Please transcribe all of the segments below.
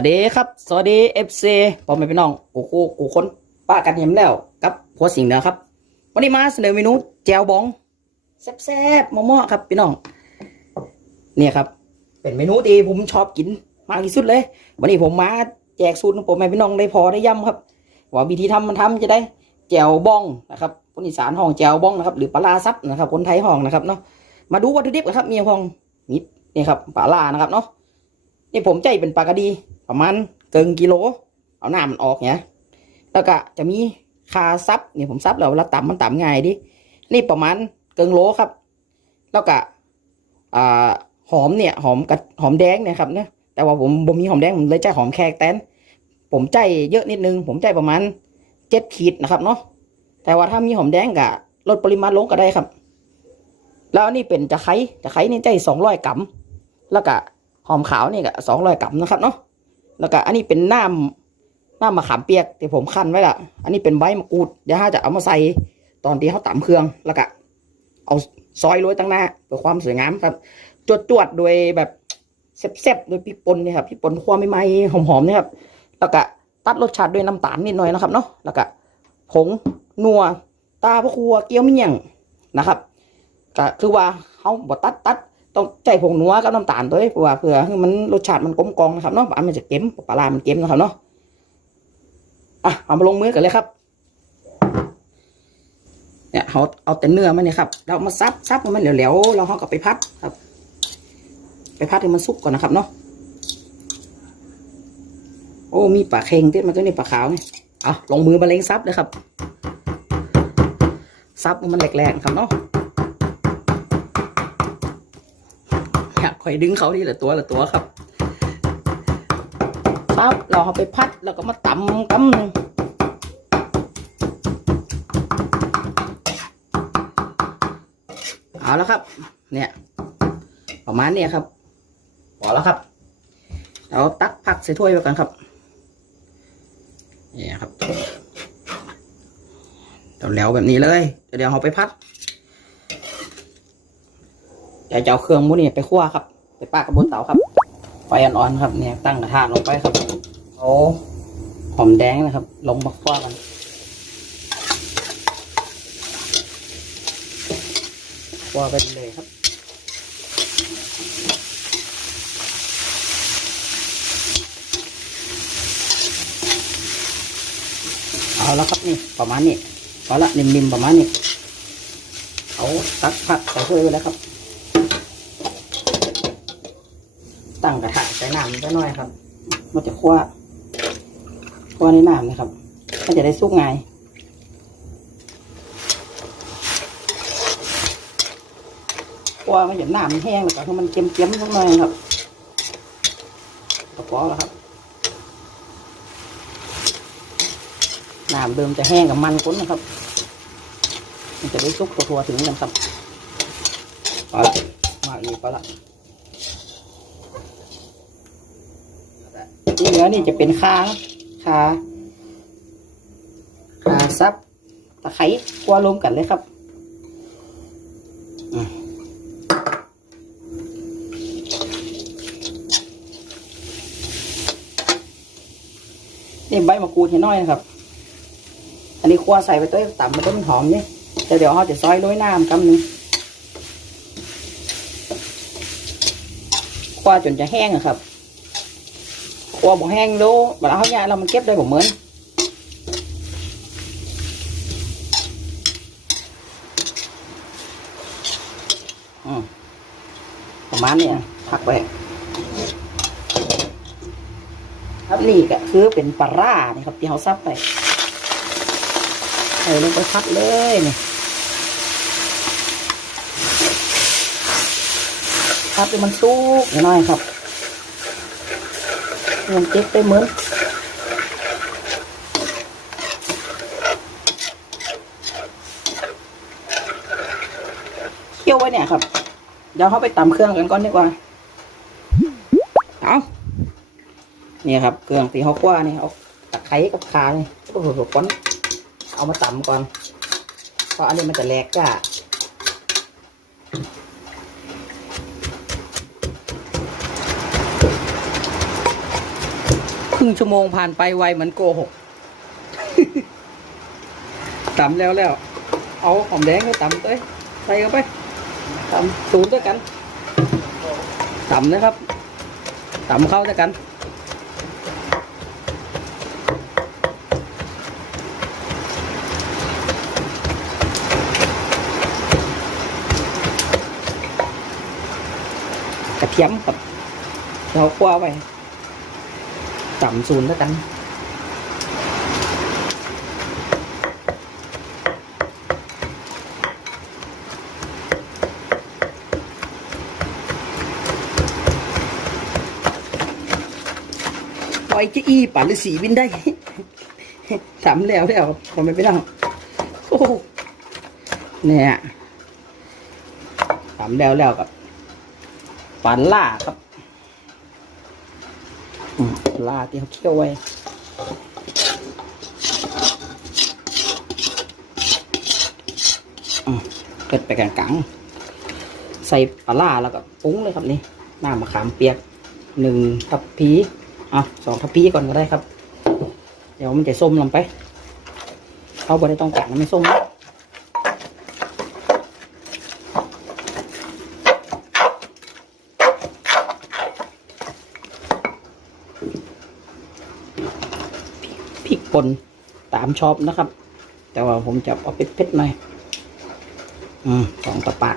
วัสดีครับ สวัสดีเอฟซีพ่อแม่พี่น้องกูกูกูคนป้ากันเห็นแล้วกับหัวสิงเหนือครับ วันนี้มาเสนอเมนูแจวบองแซ่บๆมอๆครับพี่น้อง เนี่ยครับ เป็นเมนูที่ผมชอบกินมากที่สุดเลย วันนี้ผมมาแจกสูตรของผมให้พี่น้องได้พอได้ย่ำครับว่าวิธีทำมันทำจะได้แจวบองนะครับคนอีสานห้องแจวบองนะครับ หรือปลาร้าซับนะครับ คนไทยห้องนะครับเนาะมาดูวัตถุดิบกันครับมีห้องนิดนี่ครับปลาลานะครับเนาะนี่ผมใจเป็นปลากระดี ประมาณเกินกิโล เอาหน้ามันออกเนี่ยแล้วก็จะมีคาซับนี่ผมซับแล้วเวลาต่ำมันต่ำง่ายดิ นี่ประมาณเกินโลครับ แล้วก็อ่าหอมเนี่ยหอมกับหอมแดงเนี่ยครับเนี่ยแต่ว่าผมผมมีหอมแดงผมเลยใจหอมแขกแตนผมใจเยอะนิดนึง ผมใจประมาณเจ็ดขีดนะครับเนาะแต่ว่าถ้ามีหอมแดงก็ลดปริมาณลงก็ได้ครับ แล้วนี่เป็นตะไคร้ตะไคร้นี่ใจสองร้อยกรัมแล้วก็หอมขาวนี่ก็สองร้อยกรัมนะครับเนาะ แล้วก็อันนี้เป็นน้ำน้ำมะขามเปียกที่ผมคั่นไว้ละอันนี้เป็นใบมะกรูดเดี๋ยวถ้าจะเอามาใส่ตอนที่เขาตำเครื่องแล้วก็เอาซอยโรยตั้งหน้าเพื่อความสวยงามครับจวดจวดๆโดยแบบแซ่บๆโดยพริกป่นนี่ครับพริกป่นคั่วใหม่ๆหอมๆนี่ครับแล้วก็ตัดรสชาติด้วยน้ำตาลนิดหน่อยนะครับเนาะแล้วก็ผงนัวตาพะครัวเกี๊ยวเมี่ยงนะครับก็คือว่าเขาบดตัดตัด ต้องใจผงนัวกับน้ำตาลด้วยเพื่อเพื่อให้มันรสชาติมันกลมกล่อมนะครับเนาะอันมันจะเค็มปลาร้ามันเค็มนะครับเนาะอะเอามาลงมือกันเลยครับ เนี่ยเขาเอาแต่เนื้อมันเนี่ยครับเรามาซับซับมันเหลวๆเราเขาก็ไปพัดครับ ไปพัดให้มันสุกก่อนนะครับเนาะโอ้มีปลาเค็งที่มันตัวนี้ปลาขาวเนี่เอาลงมือมาเล็งซับเลยครับซับมันแหลกๆครับเนาะ คอยดึงเขาทีละตัวละตัวครับปั๊บเราเอาไปพัดแล้วก็มาตำกำหนึ่งเอาแล้วครับ เนี่ย ประมาณเนี้ยครับพอแล้วครับเราตักผักใส่ถ้วยไปกันครับเนี่ยครับเดี๋ยวแบบนี้เลย เดี๋ยวเอาไปพัด เดี๋ยวจะเอาเครื่องมูนี่ไปคั่วครับ ไปปากกระบนเตาครับ ไฟอ่อนๆครับเนี่ยตั้งกระทะลงไปครับเอาหอมแดงนะครับ ลงมาคั่วกันคั่วไปเลยครับเอาแล้วครับนี่ประมาณนี้เอาละนิ่มๆประมาณนี้เอาตักผักใส่ถ้วยไปแล้วครับ ตั้งกระทะใส่น้ำนิดหน่อยครับ มันจะคั่วคั่วในน้ำนะครับมันจะได้สุกง่ายคั่วมันจะน้ำแห้งแล้วก็ให้มันเค็มๆสักหน่อยครับก็พอแล้วครับน้ำเดิมจะแห้งกับมันก้นนะครับ มันจะได้สุกตัวๆถึงกันครับเอาละมาอีกก็ละ ที่เหลือนี่จะเป็นคาคาคาซับตะไคร้คั่วรวมกันเลยครับอืมนี่ใบมะกรูดให้น้อยนะครับ อันนี้คั่วใส่ไปต้วยต่ำมันต้นหอมเนี่แต่เดี๋ยวเขาจะซอยโรยน้ำกำหนึ่งคั่วจนจะแห้งอะครับ คั่วบ่แห้งดูเวลาเขาย่างเรามันเก็บได้บ่เหมือนอืมประมาณนี้พักไปครับนี่ก็คือเป็นปลาร่านี่ครับที่เขาซับไปใส่ลงไปพัดเลยนี่พัดให้มันสุกหน่อยครับ เงินเก็บไปเหมือนเคี่ยวไว้เนี่ยครับเดี๋ยวเขาไปตำเครื่องกันก่อนดีกว่าเอาเนี่ยครับ เครื่องตีเขากว่านี่เอาตะไคร้กับขาเนี่ยก็ผสมกันเอามาตำก่อนเพราะอันนี้มันจะแหลกจ้า รึ่งชั่วโมงผ่านไปไวเหมือนโกหกตำแล้วแล้ว เอาหอมแดงก็ตำเต้ยใส่เข้าไปตำศูนย์ด้วยกันตำนะครับตำเข้าด้วยกันกระเทียมกับเราคั่วไว้ ตำศูนย์ด้วกันปล่อยจะอีป่าฤาษีบินได้ทำแล้วแล้วทำไมไม่ได้โอ้โหเนี่ยทำแล้วแล้วกับปันล่าครับ ลาที่เขาเคี่ยวไว้เกิดไปกลางๆใส่ปลาล่าแล้วก็ปรุ้งเลยครับนี่น้ำมะขามเปียกหนึ่งทัพพีอะสองทัพพีก่อนก็ได้ครับ เดี๋ยวมันจะส้มลงไปเขาบอได้ต้องการไม่ส้มนะ ป่นตามชอบนะครับ แต่ว่าผมจะเอาเผ็ดๆหน่อยอืมสองตะปา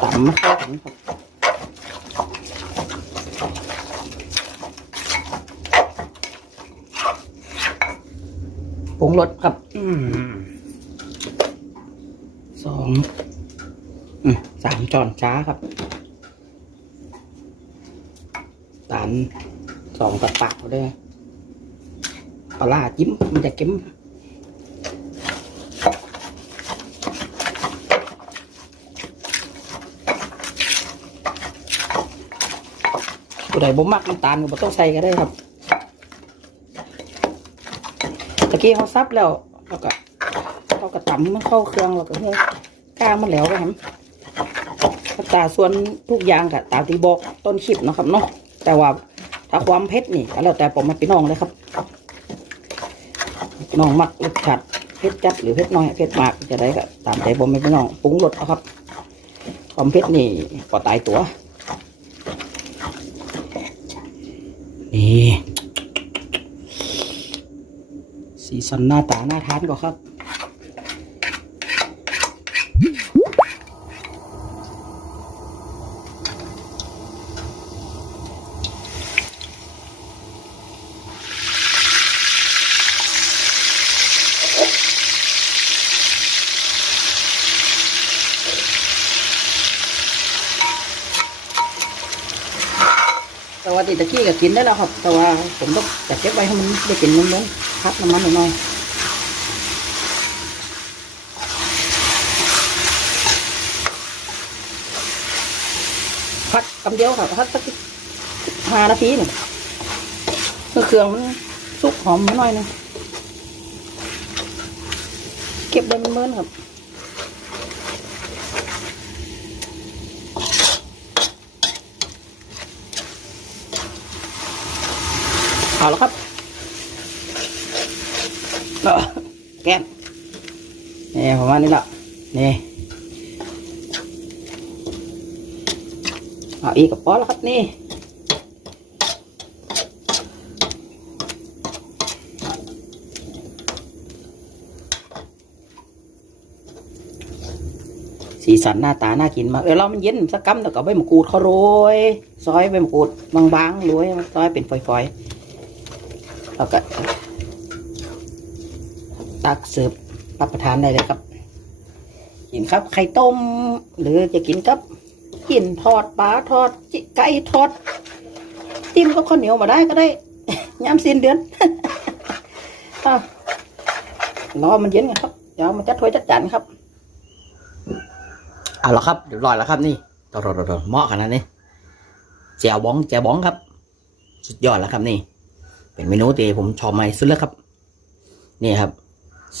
ตำมาเข้ากันครับปรุงรสครับอืมสองอืมสามจอนช้าครับตาล สองตะปากเอาได้วยปลาจิ้มมันจะเค็มผู้ใดบ่มักน้ำตาลก็บ่ต้องใส่ก็ได้ครับตะกี้เขาซับแล้วแล้วก็เขาก็ตำมันเข้าเครื่องแล้วก็หูกล้างมันแล้วครับตาส่วนทุกอย่างกับตาที่บอกต้นคลิปนะครับเนาะ แต่ว่าถ้าความเผ็ดนี่ก็แล้วแต่ผมมาพี่น้องเลยครับพี่น้องมักรสชาติเผ็ดจัดหรือเผ็ดน้อยเผ็ดมากจะได้ก็ตามใจผมไม่พี่น้องปรุงรสเอาครับ ความเผ็ดนี่ก็ตายตัว นี่สีสันหน้าตาหน่าทานกว่าครับ ว่าติตะกี้ก็กินได้แล้วครับ แต่ว่าผมต้องจะเก็บไว้ให้มันได้กินนุ่มๆพักน้ำมันหน่อยพักคำเดียวครับพักสักห้านาทีหนึ่งเพื่อเครื่องมันสุกหอมหน่อยนึงเก็บได้มันเมินครับ เอาแล้วครับเออแก้มนี่ประมาณนี้ละนี่เอาอีกกับพอแล้วครับนี่สีสันหน้าตาน่ากินมากเออเรามันเย็นสักกำแล้วก็ใบมะกรูดเขาโรย ซอยใบมะกรูดบางๆโรยซอยเป็นฝอยๆ แล้วก็ตักเสิร์ฟรับประทานได้เลยครับ กินครับ ไข่ต้ม หรือจะกินกับกินทอดปลาทอดจิไก่ทอด จิ้มกับข้าวเหนียวมาได้ก็ได้ยามสิ้นเดือนรอมันเย็นกันครับ เดี๋ยวมันจะถ้วยจัดจานครับเอาละครับเดี๋ยวรอยแล้วครับนี่ตรอๆๆเหมาะขนาดนี้แจวบ้องแจวบ้องครับ สุดยอดแล้วครับนี่ เป็นเมนูที่ผมชอบใหม่สุดแล้วครับ นี่ครับ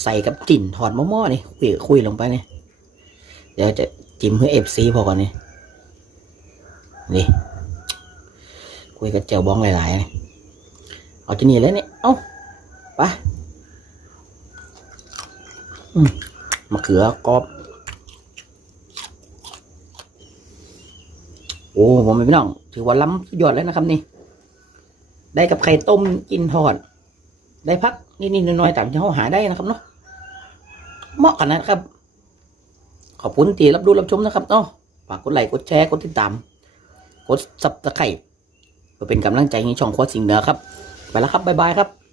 ใส่กับจิ่นถอดมะม่อๆนี่คุยคุยลงไปนี่เดี๋ยวจะจิ้มเพื่อเอฟซีพอก่อนนี่นี่คุยกับเจียวบ้องหลายๆนี่เอาที่นี่เลยเนี่ยเอ้าไปมะเขือกรอบ โอ้ผมไม่น้อง ถือว่าล้ำยอดแล้วนะครับนี่ ได้กับไข่ต้มกินทอด ได้พักนิดๆหน้อยๆตามที่เขาหาได้นะครับเนาะเหมาะกันนะครับ ขอบคุณที่รับดูรับชมนะครับเนาะฝากกดไลค์กดแชร์กดติดตาม กดซับสไครต์เพื่อเป็นกำลังใจให้ช่องโค้ดสิงเหนือครับ ไปแล้วครับบ๊ายบายครับ